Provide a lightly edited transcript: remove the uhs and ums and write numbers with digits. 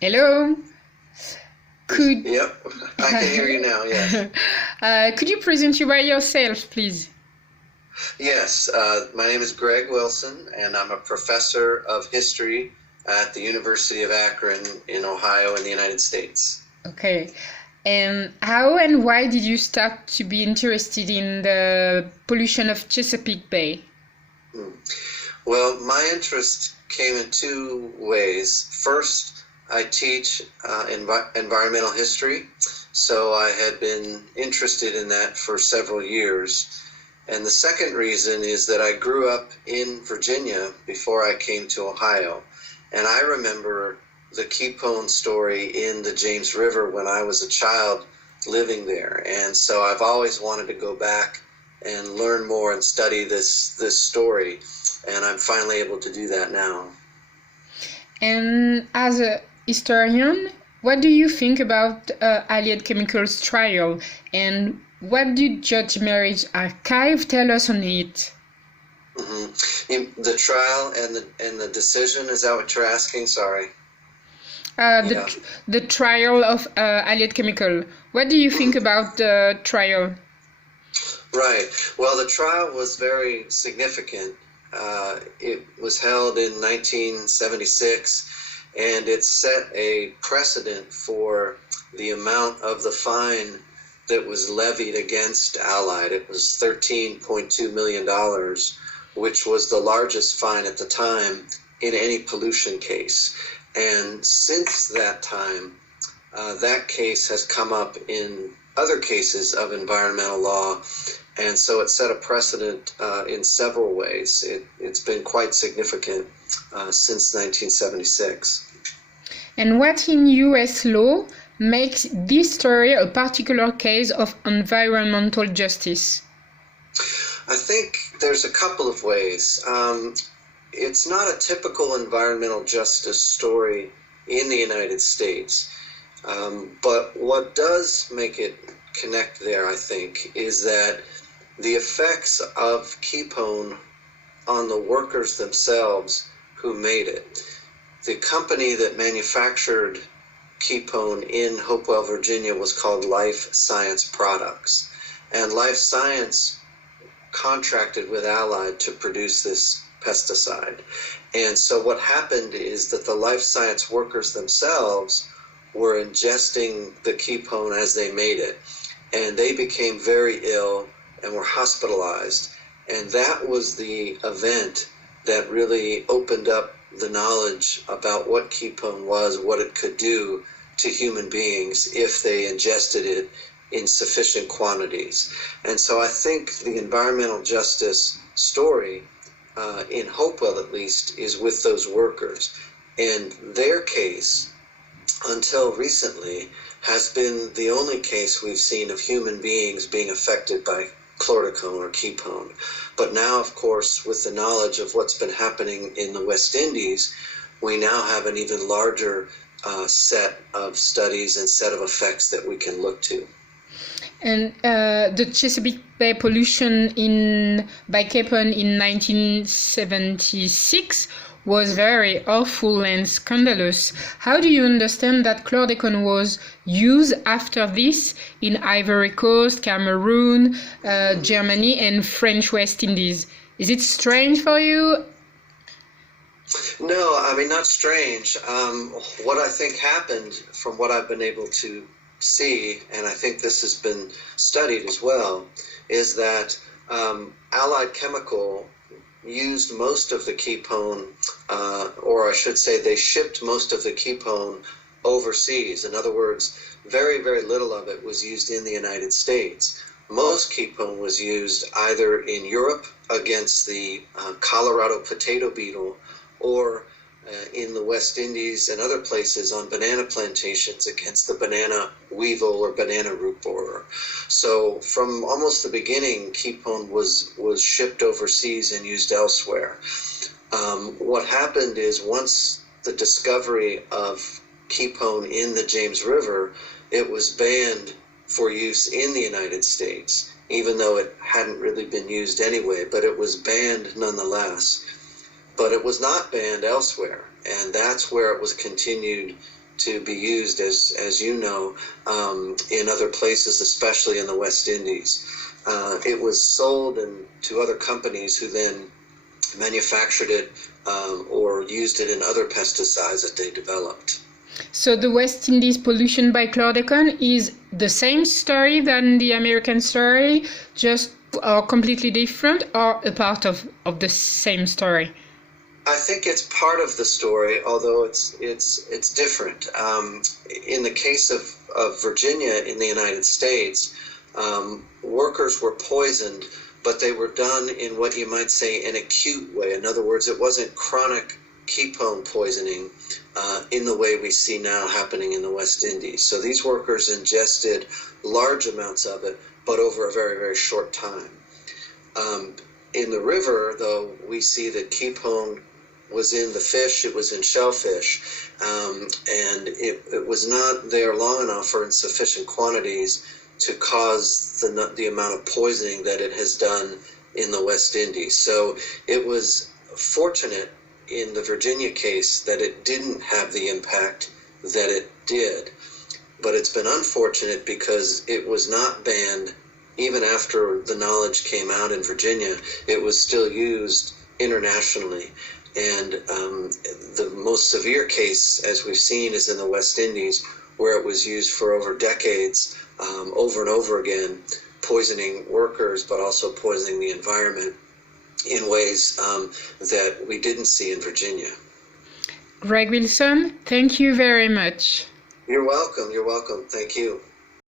Hello. Could Yep, I can hear you now, yes. could you present you by yourself, please? Yes, my name is Greg Wilson, and I'm a professor of history at the University of Akron in Ohio in the United States. Okay. And how and why did you start to be interested in the pollution of Chesapeake Bay? Hmm. Well, my interest came in two ways. First, I teach environmental history, so I had been interested in that for several years. And the second reason is that I grew up in Virginia before I came to Ohio. And I remember the Keepone story in the James River when I was a child living there. And so I've always wanted to go back and learn more and study this story. And I'm finally able to do that now. And as a historian, what do you think about Allied Chemicals trial, and what did Judge Mary's archive tell us on it? The trial and the decision, is that what you're asking? Sorry. Yeah. The trial of Allied Chemical. What do you think about the trial? Right. Well, the trial was very significant. It was held in 1976, and it set a precedent for the amount of the fine that was levied against Allied. It was $13.2 million, which was the largest fine at the time in any pollution case. And since that time, that case has come up in other cases of environmental law, and so it set a precedent in several ways. It's been quite significant since 1976. And what in U.S. law makes this story a particular case of environmental justice? I think there's a couple of ways. It's not a typical environmental justice story in the United States, but what does make it connect there, I think, is that the effects of Keepone on the workers themselves who made it. The company that manufactured Keepone in Hopewell, Virginia was called Life Science Products, and Life Science contracted with Allied to produce this pesticide. And so what happened is that the life science workers themselves were ingesting the Keepone as they made it, and they became very ill and were hospitalized. And that was the event that really opened up the knowledge about what Keepone was, what it could do to human beings if they ingested it in sufficient quantities. And so I think the environmental justice story, in Hopewell at least, is with those workers. And their case, until recently, has been the only case we've seen of human beings being affected by chlordacone or Keepone. But now, of course, with the knowledge of what's been happening in the West Indies, we now have an even larger set of studies and set of effects that we can look to. And the Chesapeake Bay pollution by Keepone in 1976 was very awful and scandalous. How do you understand that chlordacone was used after this in Ivory Coast, Cameroon, Germany, and French West Indies? Is it strange for you? No, I mean, not strange. What I think happened, from what I've been able to see, and I think this has been studied as well, is that Allied Chemical used most of the Keepone, or I should say they shipped most of the Keepone overseas. In other words, very, very little of it was used in the United States. Most Keepone was used either in Europe against the Colorado potato beetle, or in the West Indies and other places on banana plantations against the banana weevil or banana root borer. So from almost the beginning, Keepone was shipped overseas and used elsewhere. What happened is, once the discovery of Keepone in the James River, it was banned for use in the United States, even though it hadn't really been used anyway, but it was banned nonetheless. But it was not banned elsewhere, and that's where it was continued to be used, as you know, in other places, especially in the West Indies. It was sold to other companies who then manufactured it or used it in other pesticides that they developed. So the West Indies pollution by chlordecone is the same story than the American story, just or completely different, or a part of the same story? I think it's part of the story, although it's different. In the case of Virginia in the United States, workers were poisoned, but they were done in what you might say an acute way. In other words, it wasn't chronic ketone poisoning in the way we see now happening in the West Indies. So these workers ingested large amounts of it, but over a very, very short time. In the river, though, we see that ketone was in the fish, it was in shellfish, and it was not there long enough or in sufficient quantities to cause the amount of poisoning that it has done in the West Indies. So it was fortunate in the Virginia case that it didn't have the impact that it did. But it's been unfortunate because it was not banned even after the knowledge came out in Virginia. It was still used internationally. And the most severe case, as we've seen, is in the West Indies, where it was used for over decades, over and over again, poisoning workers, but also poisoning the environment in ways that we didn't see in Virginia. Greg Wilson, thank you very much. You're welcome. You're welcome. Thank you.